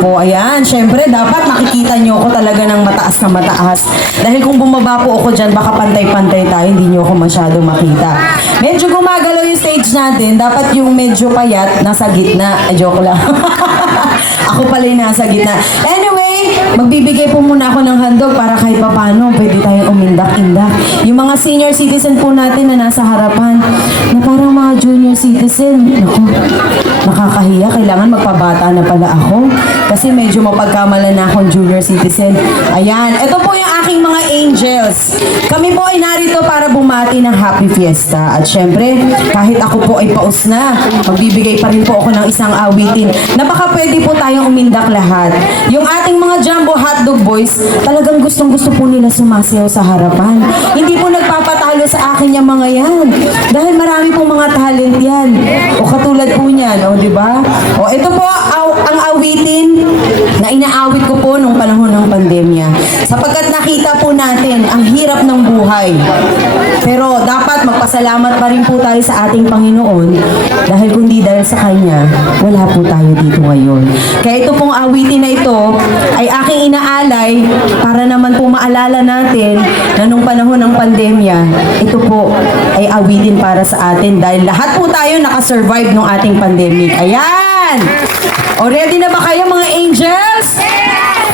po. Ayan, syempre, dapat makikita nyo ako talaga ng mataas na mataas. Dahil kung bumaba po ako dyan, baka pantay-pantay tayo, hindi nyo ako masyado makita. Medyo gumagalaw yung stage natin, dapat yung medyo payat, nasa gitna. Ay, joke lang. ako pala yung nasa gitna. Anyway, magbibigay po muna ako ng handog para kahit papano, pwede tayong umindak-indak. Yung mga senior citizen po natin na nasa harapan, na parang mga junior citizen, naku, nakakahiya, kailangan magpabata na pala ako. Kasi medyo mapagkamala na akong junior citizen. Ayan, ito po yung aking mga angels. Kami po ay narito para bumati ng happy fiesta. At syempre, kahit ako po ay paus na, magbibigay pa rin po ako ng isang awitin na pwede po tayong umindak lahat. Yung ating mga jumbo hotdog boys, talagang gustong gusto po nila sumasayaw sa harapan. Hindi po nagpapatalo sa akin yung mga yan. Dahil marami pong mga talent yan. O katulad po niyan, o di ba? O ito po aw, ang awitin na inaawit ko po nung panahon ng pandemya. Sapagkat nakita po natin ang hirap ng buhay. Pero dapat magpasalamat pa rin po tayo sa ating Panginoon dahil kundi dahil sa Kanya, wala po tayo dito ngayon. Kaya ito pong awitin na ito ay aking inaalay para naman po maalala natin na nung panahon ng pandemya, ito po ay awitin para sa atin dahil lahat po tayo nakasurvive ng ating pandemic. Ayan! O ready na ba kayo mga angels?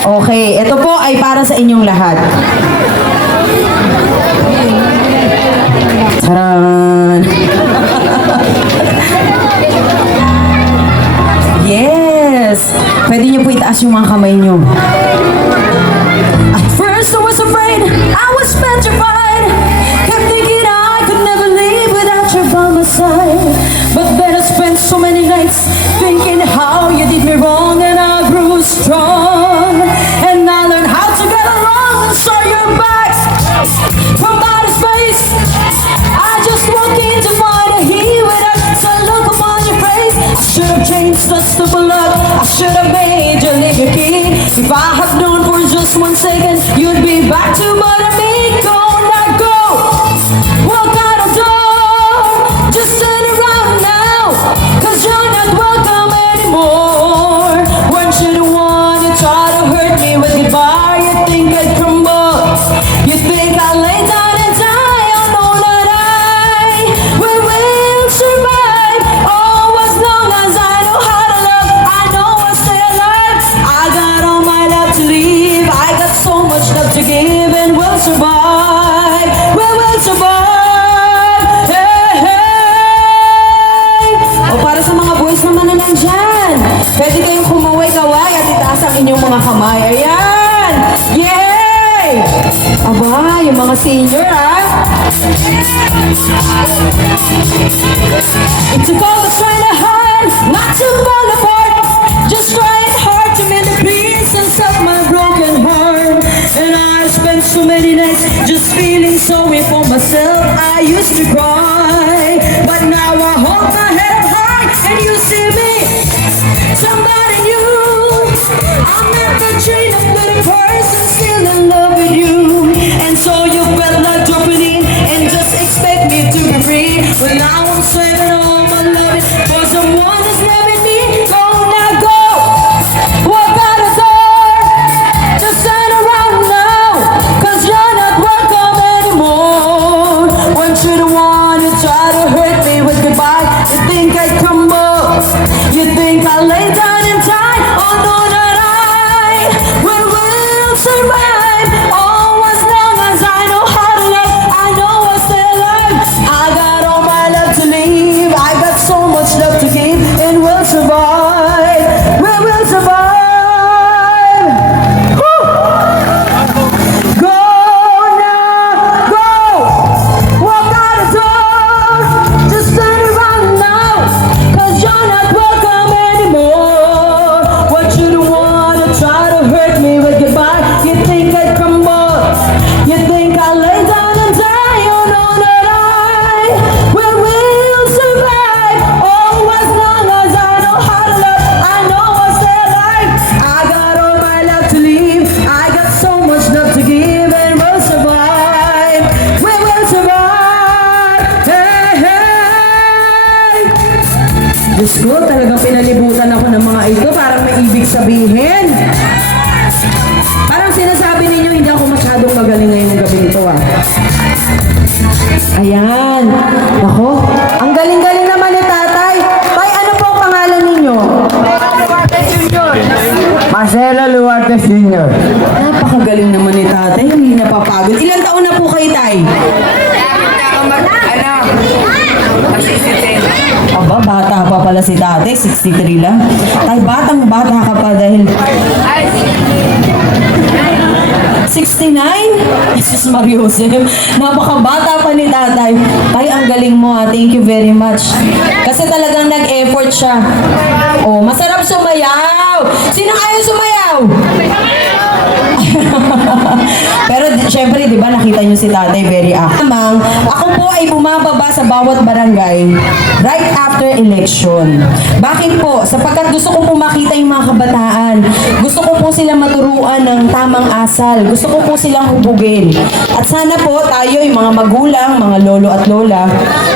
Okay, ito po ay para sa inyong lahat. Taran! yes! Pwede niyo po itaas yung mga kamay niyo. At first I was afraid, I was petrified. Trying to hard, not to fall apart. Just trying hard to mend the pieces of my broken heart. And I spent so many nights just feeling sorry for myself. I used to cry, Marcelo Luarte Sr. Napakagaling naman ni tatay. Hindi napapagod. Ilan taon na po kayo, tay? Aba, bata pa pala si tatay. 63 lang. Tay, batang bata ka pa dahil 69? Jesus Mariosep. Napakabata pa ni tatay. Tay, ang galing mo ha. Thank you very much. Kasi talagang nag-effort siya. Oh, masarap sumayaw. Sinong ayaw sumayaw? Pero syempre, di ba, nakita niyo si tatay very active. Amang, ako po ay bumababa sa bawat barangay right after election. Bakit po? Sapagkat gusto ko po makita yung mga kabataan. Gusto ko po sila maturuan ng tamang asal. Gusto ko po silang hubugin. At sana po tayo, yung mga magulang, mga lolo at lola,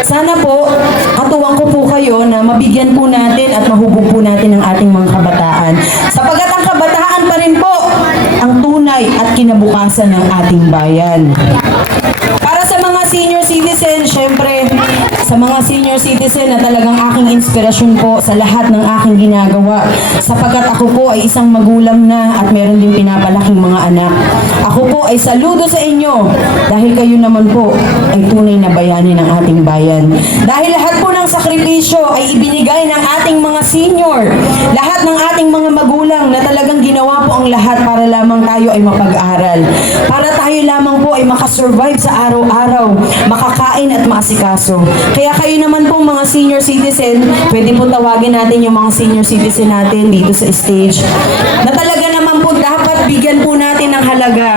sana po, katuwang ko po kayo na mabigyan po natin at mahubog po natin ang ating mga kabataan. Sapagkat ang kabataan pa rin po tunay at kinabukasan ng ating bayan. Para sa mga senior citizen, syempre, sa mga senior citizen na talagang aking inspirasyon po sa lahat ng aking ginagawa. Sapagkat ako po ay isang magulang na at meron din pinapalaking mga anak. Ako po ay saludo sa inyo dahil kayo naman po ay tunay na bayani ng ating bayan. Dahil lahat po ng sakripisyo ay ibinigay ng ating mga senior. Lahat ng ating mga magulang na talagang ginawa po ang lahat para lamang tayo ay mapag-aral. Para tayo lamang po ay makasurvive sa araw-araw, makakain at maasikaso. Kaya kayo naman po mga senior citizen, pwede po tawagin natin yung mga senior citizen natin dito sa stage. Na talaga naman po dapat bigyan po natin ng halaga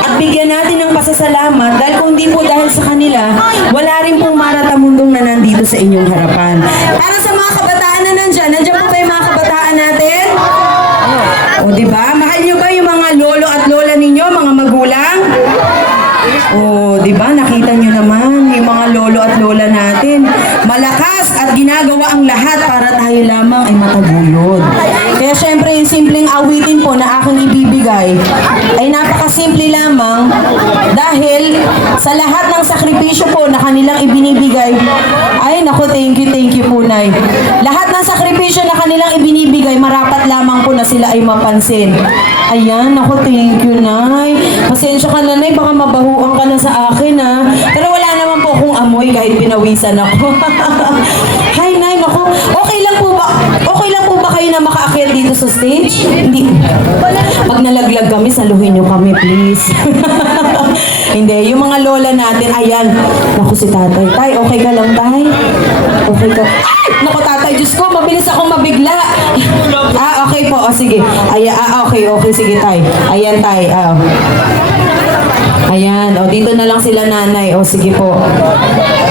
at bigyan natin ng pasasalamat dahil kung di po dahil sa kanila, wala rin pong maratamundong na nandito sa inyong harapan. Para sa mga kabataan na nandyan, nandyan po yung mga kabataan natin? O, di ba? Mahal nyo ba yung mga lolo at lola ninyo, mga magulang? O, di ba? Nakita nyo naman yung mga lolo at lola natin. Malakas at ginagawa ang lahat para tayo lamang ay matagulod. Simpleng awitin po na aking ibibigay ay napakasimple lamang dahil sa lahat ng sakripisyo po na kanilang ibinibigay, ay naku, thank you, thank you po, Nay. Lahat ng sakripisyo na kanilang ibinibigay, marapat lamang po na sila ay mapansin. Ayan, naku, thank you, Nay. Pasensya ka na, Nay, baka mabahuan ka na sa akin, ha. Pero wala naman po akong amoy kahit pinawisan ako. Hi, naku, okay lang po ba? Okay lang po ba kayo na makaakyat dito sa stage? Hindi. Pag nalaglag kami, saluhin niyo kami, please. Hindi, yung mga lola natin, ayan. Naku, si tatay. Tay, okay ka lang, tay? Okay ka. Ay! Naku, tatay, Diyos ko, mabilis akong mabigla. Ah, okay po. O, sige. Ay, ah, okay, okay. Sige, tay. Ayan, tay. Ah. Ayan, o dito na lang sila nanay. O sige po.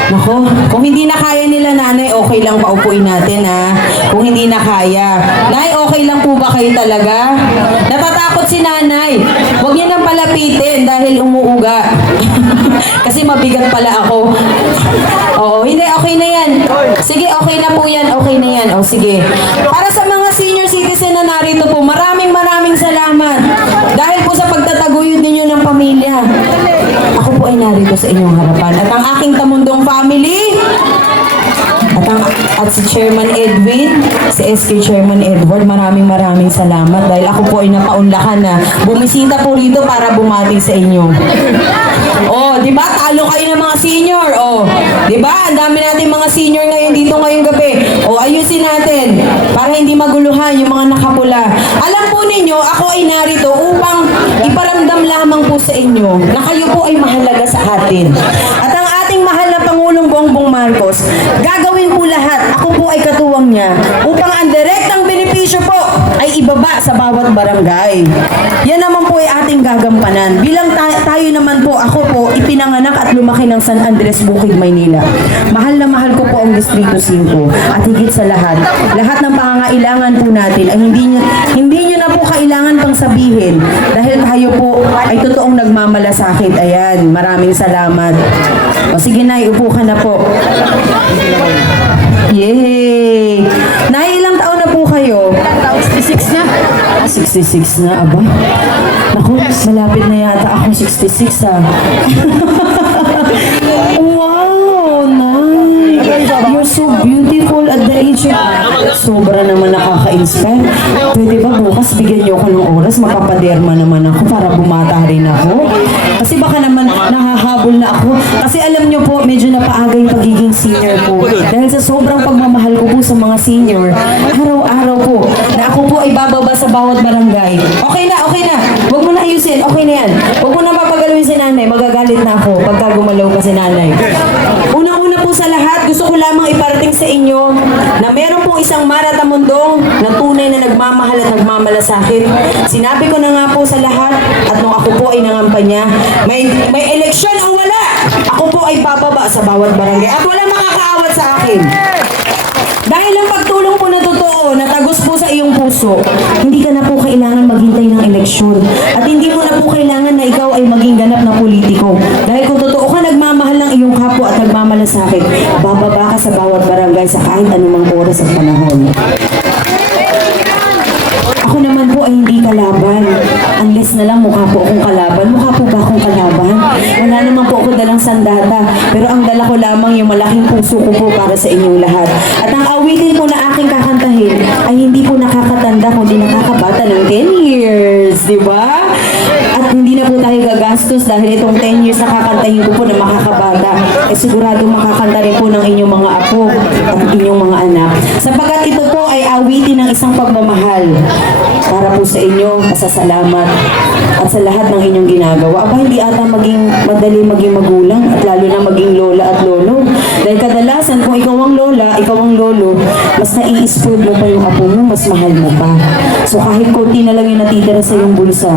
Nako, kung hindi na kaya nila nanay, okay lang paupuin natin ha. Kung hindi na kaya. Nay, okay lang po ba kayo talaga? Natatakot si nanay. Huwag niyo nang palapitin dahil umuuga. Kasi mabigat pala ako. Oo, hindi, okay na yan. Sige, okay na po yan. Okay na yan. O sige. Para sa mga senior citizen na narito po, maraming maraming salamat. Dahil po sa pagtataguyod ninyo ng pamilya. Ay narito sa inyong harapan. At ang aking tamundong family, at, ang, at si Chairman Edwin, si SK Chairman Edward, maraming maraming salamat dahil ako po ay napaunlakan na bumisita po rito para bumati sa inyo. Oh, di ba? Talo kayo ng mga senior. Oh, di ba? Ang dami natin mga senior ngayon dito ngayong gabi. Oh, ayusin natin para hindi maguluhan yung mga nakapula. Alam po ninyo, ako ay narito upang iparamdam lamang po sa inyo na kayo po ay mahalaga sa atin. At ang ating mahal na Pangulong Bongbong Marcos, gagawin po lahat, ako po ay katuwang niya, upang ang direktang benepisyo po ay ibaba sa bawat barangay. Yan naman po ay ating gagampanan. Bilang ta- tayo naman po, ako po, ipinanganak at lumaki ng San Andres, Bukid, Maynila. Mahal na mahal ko po ang Distrito 5. At higit sa lahat, lahat ng pangangailangan po natin ay hindi nyo, hindi nyo na po kailangan pang sabihin dahil tayo po ay totoong nagmamalasakit. Ayan, maraming salamat. O sige na, upo ka na po. Yay! Nailang taon na po kayo? 66 na. Ah, 66 na, aba. Naku, malapit na yata ako 66 ah. wow, nice. You're so beautiful the age. Sobra naman nakaka-inspire. Pwede ba bukas bigyan niyo ako ng oras? Makapaderma naman ako para bumata rin ako. Kasi baka naman nahahabol na ako. Kasi alam niyo po, medyo napaaga yung pagiging senior po. Dahil sa sobrang pagmamahal ko po sa mga senior, araw-araw po, na ako po ay bababa sa bawat barangay. Okay na, okay na. Huwag mo na ayusin. Okay na yan. Huwag mo na papagalawin si nanay. Magagalit na ako pagka gumalaw ka si nanay. Unang-una po sa lahat, gusto ko lamang iparating sa inyo isang maratamundong na tunay na nagmamahal at nagmamalasakit. Sinabi ko na nga po sa lahat at nung ako po ay nangampanya, may, may eleksyon o wala, ako po ay bababa sa bawat barangay at wala makakaawat sa akin. Dahil ang pagtulong na totoo, na tagos po sa iyong puso, hindi ka na po kailangan maghintay ng eleksyon. At hindi mo na po kailangan na ikaw ay maging ganap na politiko. Dahil kung totoo ka nagmamahal ng iyong kapwa at nagmamalasakit, bababa ka sa bawat barangay sa kahit anumang oras at panahon. Ako naman po ay hindi kalaban. Unless na lang mukha po akong kalaban. Mukha po ba akong kalaban? Wala naman dalang sandata. Pero ang dala ko lamang yung malaking puso ko po para sa inyong lahat. At ang awitin po na aking kakantahin ay hindi po nakakatanda kundi nakakabata ng 10 years. Di ba? At hindi na po tayo gagastos dahil itong 10 years na kakantahin ko po na makakabata. Eh sigurado makakanta rin po ng inyong mga apo at inyong mga anak. Sapagkat ito po awitin ng isang pagmamahal para po sa inyo, pasasalamat at sa lahat ng inyong ginagawa. Aba, hindi ata maging madali maging magulang at lalo na maging lola at lolo. Dahil kadalasan, kung ikaw ang lola, ikaw ang lolo, mas nai-spoil mo pa yung apo mo, mas mahal mo pa. So kahit konti na lang yung natitira sa iyong bulsa,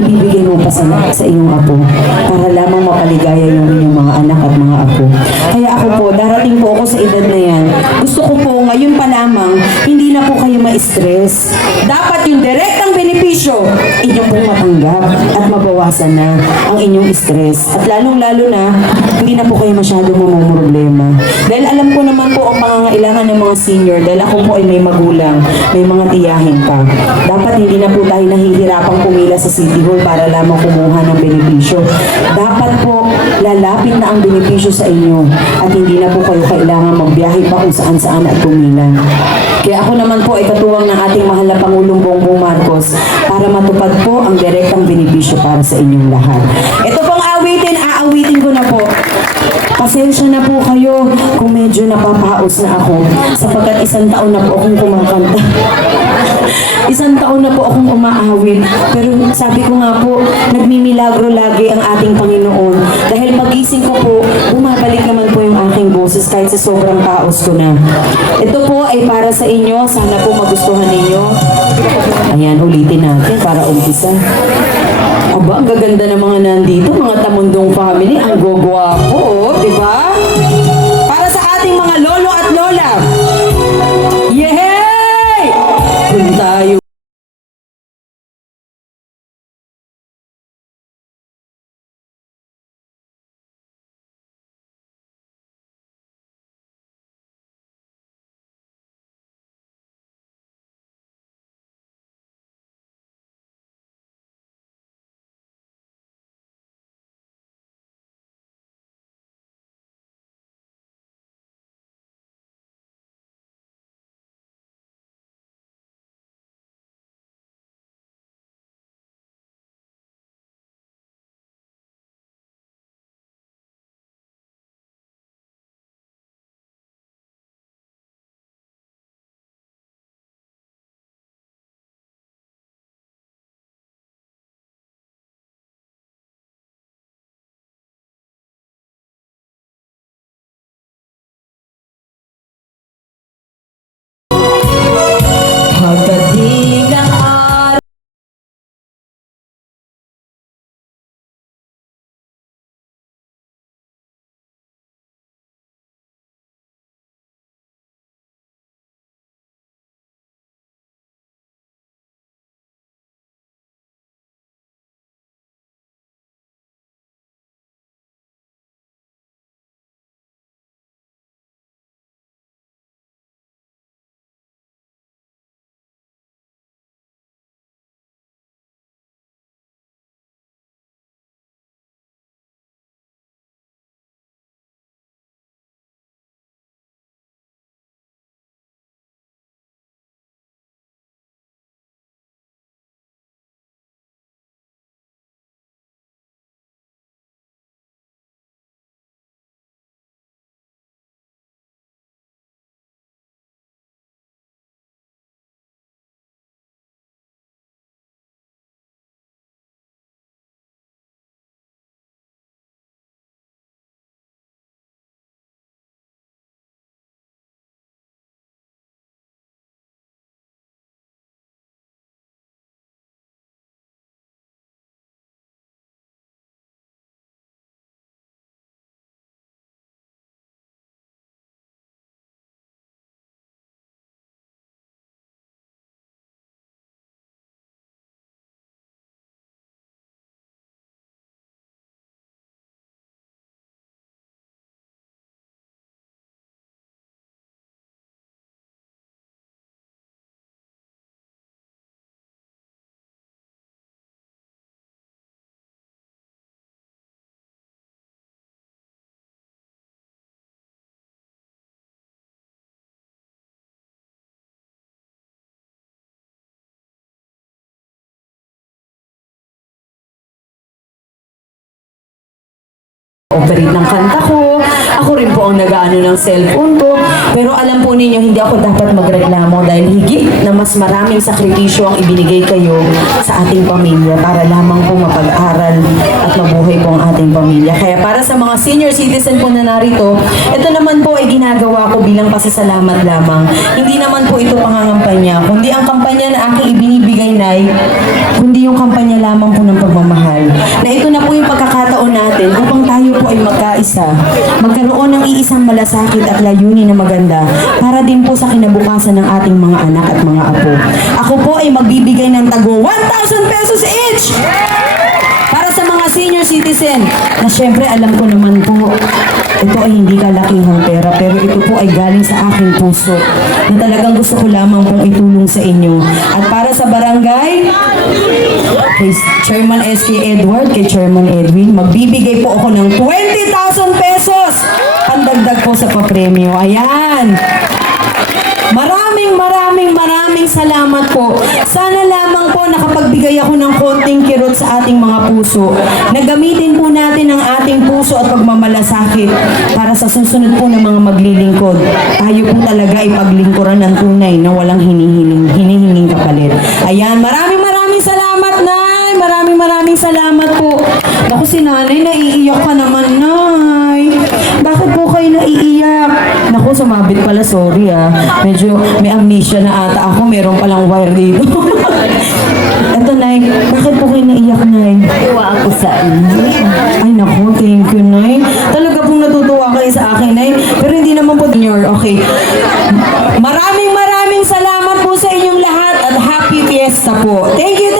ibibigay mo pa sa, sa iyong apo para lamang mapaligaya yung inyong mga anak at mga apo. Kaya ako po, darating po ako sa edad na yan. Gusto ko po ngayon pa lamang, hindi na po kayo ma-stress. Dapat yung direktang benepisyo, inyong pong matanggap at mabawasan na ang inyong stress. At lalong-lalo na, hindi na po kayo masyadong mamumroblema. Dahil alam ko naman po ang pangangailangan ng mga senior dahil ako po ay may magulang, may mga tiyahin pa. Dapat hindi na po tayo nahihirapang pumila sa City Hall para lamang kumuha ng benepisyo. Dapat po, lalapit na ang benepisyo sa inyo at hindi na po kayo kailangan magbiyahe pa kung saan-saan at pumila. Kaya ako naman po ay katuwang ng ating mahal na Pangulong Bongbong Marcos para matupad po ang direktang benepisyo para sa inyong lahat. Ito Pasensya na po kayo kung medyo napapaos na ako sapagkat isang taon na po akong kumakanta. isang taon na po akong umaawit. Pero sabi ko nga po, nagmimilagro lagi ang ating Panginoon. Dahil pagising ko po, bumabalik naman po yung aking boses kahit sa sobrang taos ko na. Ito po ay para sa inyo. Sana po magustuhan ninyo. Ayan, ulitin natin para umpisa. Aba, ang gaganda ng mga nandito, mga tamundong family, ang gogwapo, oh, di ba? Para sa ating mga lolo at lola. Operate ng kanta ko. Ako rin po ang nag-ano ng cellphone ko. Pero alam po ninyo, hindi ako dapat magreklamo dahil higit na mas maraming sakripisyo ang ibinigay kayo sa ating pamilya para lamang po mapag-aral at mabuhay po ang ating pamilya. Kaya para sa mga senior citizen po na narito, ito naman po ay ginagawa ko bilang pasasalamat lamang. Hindi naman po ito pangangampanya, kundi ang kampanya na aking ibinibigay na kundi yung kampanya lamang po ng pagmamahal. Na ito na po yung pagkakataon natin upang tayo po ay magkaisa, magkaroon ng iisang malasakit at layunin na maganda para din po sa kinabukasan ng ating mga anak at mga apo. Ako po ay magbibigay ng tago 1,000 pesos each! Mga senior citizen, na syempre alam ko naman po, ito ay hindi kalakihang pera, pero ito po ay galing sa aking puso, na talagang gusto ko lamang pong itulong sa inyo. At para sa barangay, kay Chairman SK Edward, kay Chairman Edwin, magbibigay po ako ng 20,000 pesos! Pandagdag po sa papremyo. Ayan! Maraming maraming maraming salamat po. Sana lamang po nakapagbigay ako ng konting kirot sa ating mga puso. Nagamitin po natin ang ating puso at pagmamalasakit para sa susunod po ng mga maglilingkod. Tayo po talaga ipaglingkuran ng tunay na walang hinihiling, hinihinging kapalit. Ayan, maraming maraming salamat, Nay! Maraming maraming salamat po. Naku, si Nanay, naiiyak ka naman, Nay. Kayo naiiyak? Naku, sumabit pala, sorry ah. Medyo may amnesia na ata ako, meron palang wire dito. Eto, Nay, bakit po kayo naiiyak, Nay? Tuwa ako sa inyo. Ay, naku, thank you, Nay. Talaga pong natutuwa kayo sa akin, Nay. Pero hindi naman po senior. Okay. Maraming maraming salamat po sa inyong lahat at happy fiesta po. Thank you